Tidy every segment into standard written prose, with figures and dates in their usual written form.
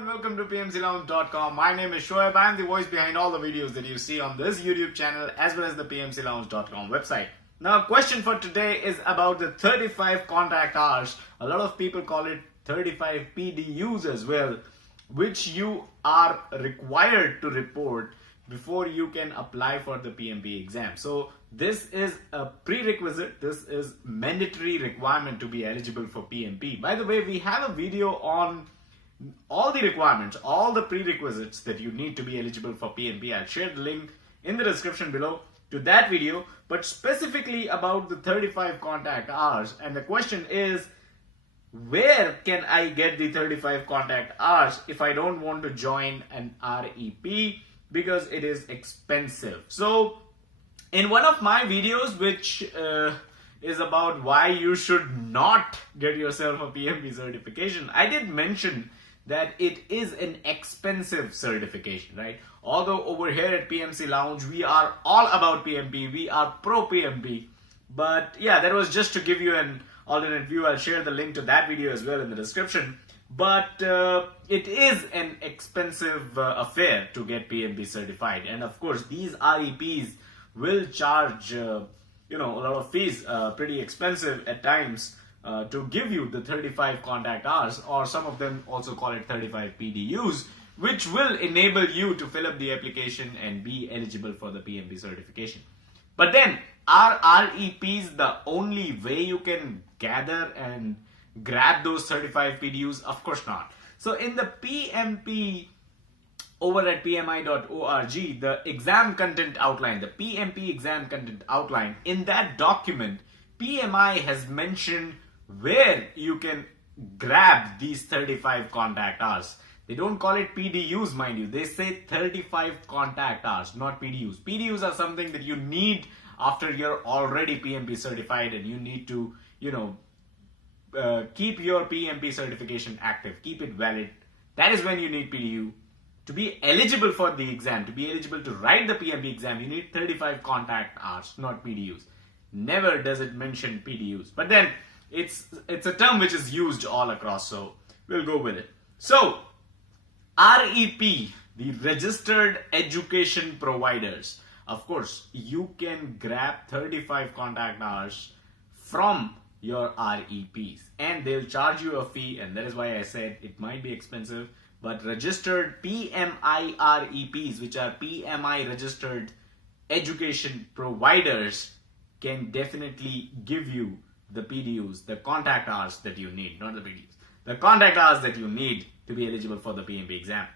and welcome to PMCLounge.com. My name is Shoaib. I am the voice behind all the videos that you see on this YouTube channel as well as the PMCLounge.com website. Now, question for today is about the 35 contact hours. A lot of people call it 35 PDUs as well, which you are required to report before you can apply for the PMP exam. So this is a prerequisite. This is mandatory requirement to be eligible for PMP. By the way, we have a video on all the requirements, all the prerequisites that you need to be eligible for PMP. I'll share the link in the description below to that video, but specifically about the 35 contact hours. And the question is, where can I get the 35 contact hours if I don't want to join an REP because it is expensive? So in one of my videos, which is about why you should not get yourself a PMP certification, I did mention that it is an expensive certification, right? Although over here at PMC Lounge, we are all about PMP, we are pro PMP. But yeah, that was just to give you an alternate view. I'll share the link to that video as well in the description. But it is an expensive affair to get PMP certified. And of course, these REPs will charge a lot of fees, pretty expensive at times, to give you the 35 contact hours, or some of them also call it 35 PDUs, which will enable you to fill up the application and be eligible for the PMP certification. But then, are REPs the only way you can gather and grab those 35 PDUs? Of course not. So in the PMP over at PMI.org, the exam content outline, the PMP exam content outline, in that document, PMI has mentioned where you can grab these 35 contact hours. They don't call it PDUs, mind you. They say 35 contact hours, not PDUs. PDUs are something that you need after you're already PMP certified and you need to, keep your PMP certification active, keep it valid. That is when you need PDU. To be eligible for the exam, to be eligible to write the PMP exam, you need 35 contact hours, not PDUs. Never does it mention PDUs. But then, it's a term which is used all across, so we'll go with it. So, REP, the Registered Education Providers. Of course, you can grab 35 contact hours from your REPs and they'll charge you a fee, and that is why I said it might be expensive. But registered PMI REPs, which are PMI Registered Education Providers, can definitely give you the PDUs, the contact hours that you need, not the PDUs, the contact hours that you need to be eligible for the PMP exam.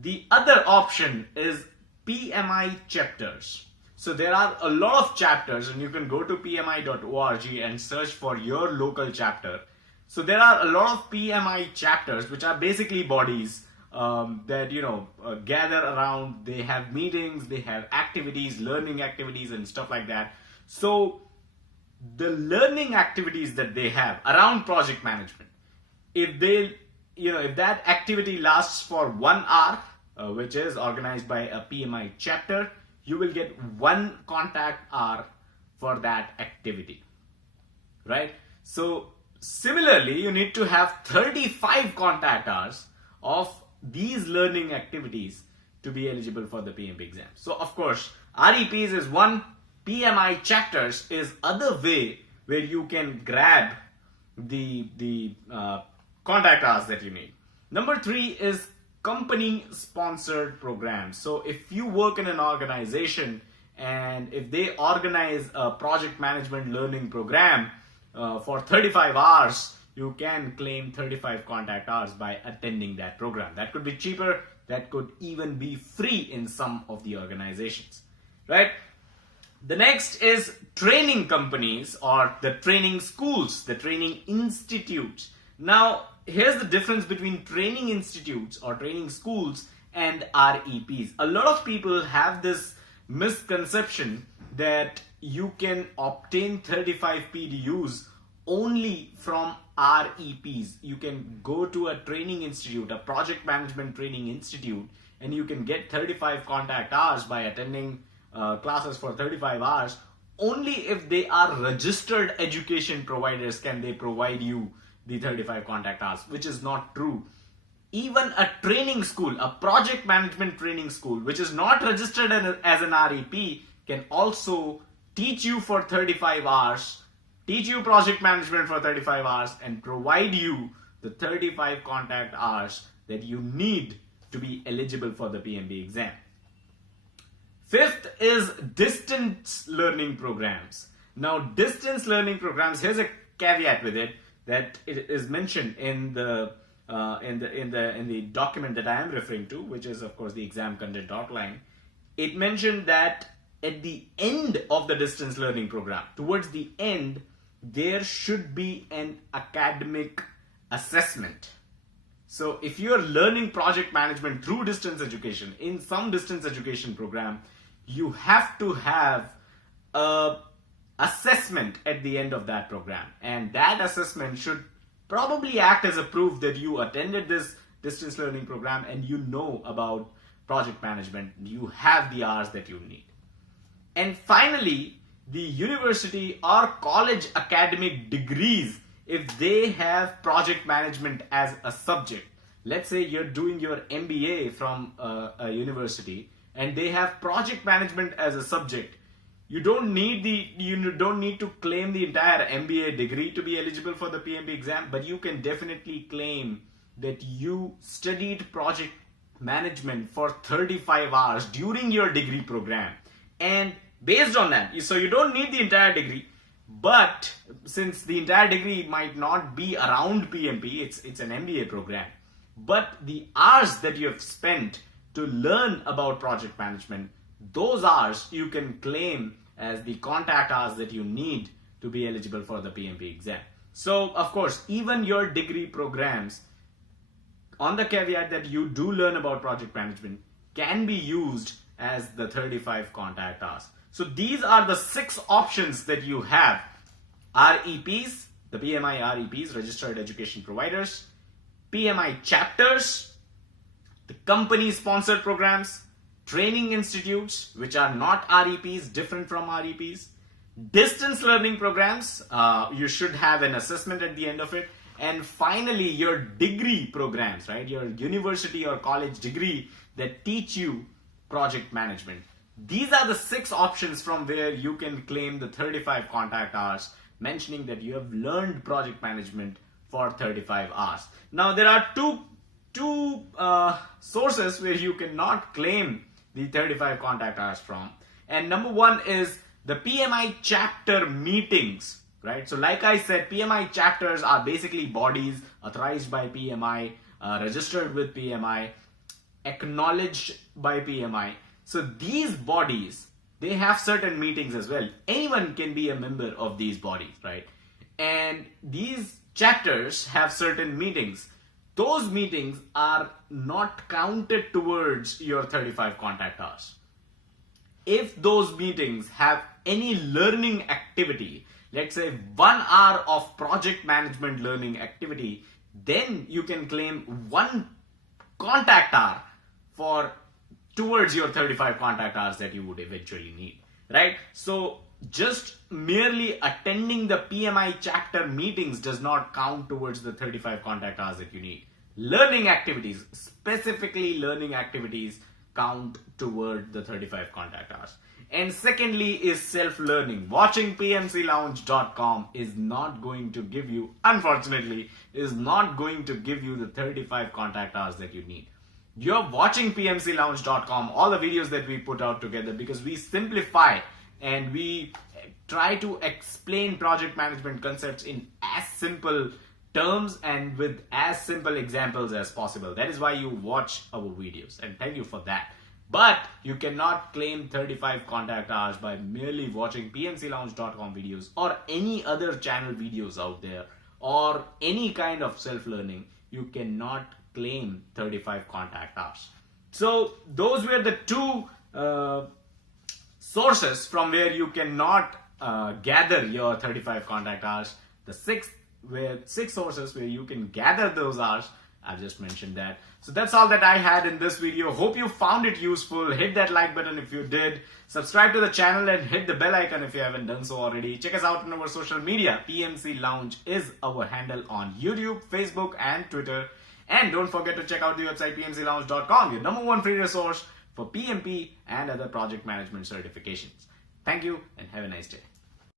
The other option is PMI Chapters. So there are a lot of chapters, and you can go to PMI.org and search for your local chapter. So there are a lot of PMI chapters, which are basically bodies that gather around. They have meetings, they have activities, learning activities and stuff like that. So the learning activities that they have around project management, if that activity lasts for 1 hour, which is organized by a PMI chapter, you will get 1 contact hour for that activity, right? So similarly, you need to have 35 contact hours of these learning activities to be eligible for the PMP exam. So of course, REPs is one, PMI chapters is other way where you can grab the contact hours that you need. Number 3 is company sponsored programs. So if you work in an organization and if they organize a project management learning program for 35 hours, you can claim 35 contact hours by attending that program. That could be cheaper, that could even be free in some of the organizations, right? The next is training companies or the training schools, the training institutes. Now, here's the difference between training institutes or training schools and REPs. A lot of people have this misconception that you can obtain 35 PDUs only from REPs. You can go to a training institute, a project management training institute, and you can get 35 contact hours by attending classes for 35 hours. Only if they are registered education providers can they provide you the 35 contact hours, which is not true. even a training school, a project management training school, which is not registered as an REP, can also teach you for 35 hours, teach you project management for 35 hours, and provide you the 35 contact hours that you need to be eligible for the PMP exam. Fifth is distance learning programs. Now, distance learning programs, here's a caveat with it, that it is mentioned in the document that I am referring to, which is of course the exam content outline. It mentioned that at the end of the distance learning program, towards the end, there should be an academic assessment. So if you are learning project management through distance education, in some distance education program, you have to have a assessment at the end of that program, and that assessment should probably act as a proof that you attended this distance learning program and you know about project management, you have the hours that you need. And finally, the university or college academic degrees, if they have project management as a subject. Let's say you're doing your MBA from a university and they have project management as a subject. You don't need to claim the entire MBA degree to be eligible for the PMP exam, but you can definitely claim that you studied project management for 35 hours during your degree program. And based on that, so you don't need the entire degree, but since the entire degree might not be around PMP, it's an MBA program, but the hours that you have spent to learn about project management, those hours you can claim as the contact hours that you need to be eligible for the PMP exam. So of course, even your degree programs, on the caveat that you do learn about project management, can be used as the 35 contact hours. So these are the 6 options that you have. REPs, the PMI REPs, Registered Education Providers, PMI Chapters, the company-sponsored programs, training institutes, which are not REPs, different from REPs, distance learning programs, you should have an assessment at the end of it, and finally your degree programs, right? Your university or college degree that teach you project management. These are the 6 options from where you can claim the 35 contact hours, mentioning that you have learned project management for 35 hours. Now there are two sources where you cannot claim the 35 contact hours from, and number one is the PMI Chapter Meetings, right? So like I said, PMI chapters are basically bodies authorized by PMI, registered with PMI, acknowledged by PMI. So these bodies, they have certain meetings as well. Anyone can be a member of these bodies, right? And these chapters have certain meetings. Those meetings are not counted towards your 35 contact hours. If those meetings have any learning activity, let's say 1 hour of project management learning activity, then you can claim 1 contact hour towards your 35 contact hours that you would eventually need, right? So just merely attending the PMI chapter meetings does not count towards the 35 contact hours that you need. Learning activities, specifically learning activities, count toward the 35 contact hours. And secondly is self-learning. Watching PMCLounge.com is not going to give you, unfortunately, is not going to give you the 35 contact hours that you need. You're watching PMCLounge.com, all the videos that we put out together, because we simplify and we try to explain project management concepts in as simple terms and with as simple examples as possible. That is why you watch our videos, and thank you for that. But you cannot claim 35 contact hours by merely watching PMCLounge.com videos or any other channel videos out there or any kind of self-learning. You cannot claim 35 contact hours. So those were the 2 sources from where you cannot gather your 35 contact hours. The 6 sources where you can gather those hours. I've just mentioned that. So that's all that I had in this video. Hope you found it useful. Hit that like button if you did. Subscribe to the channel and hit the bell icon if you haven't done so already. Check us out on our social media. PMC Lounge is our handle on YouTube, Facebook and Twitter. And don't forget to check out the website pmclounge.com, your #1 free resource for PMP and other project management certifications. Thank you and have a nice day.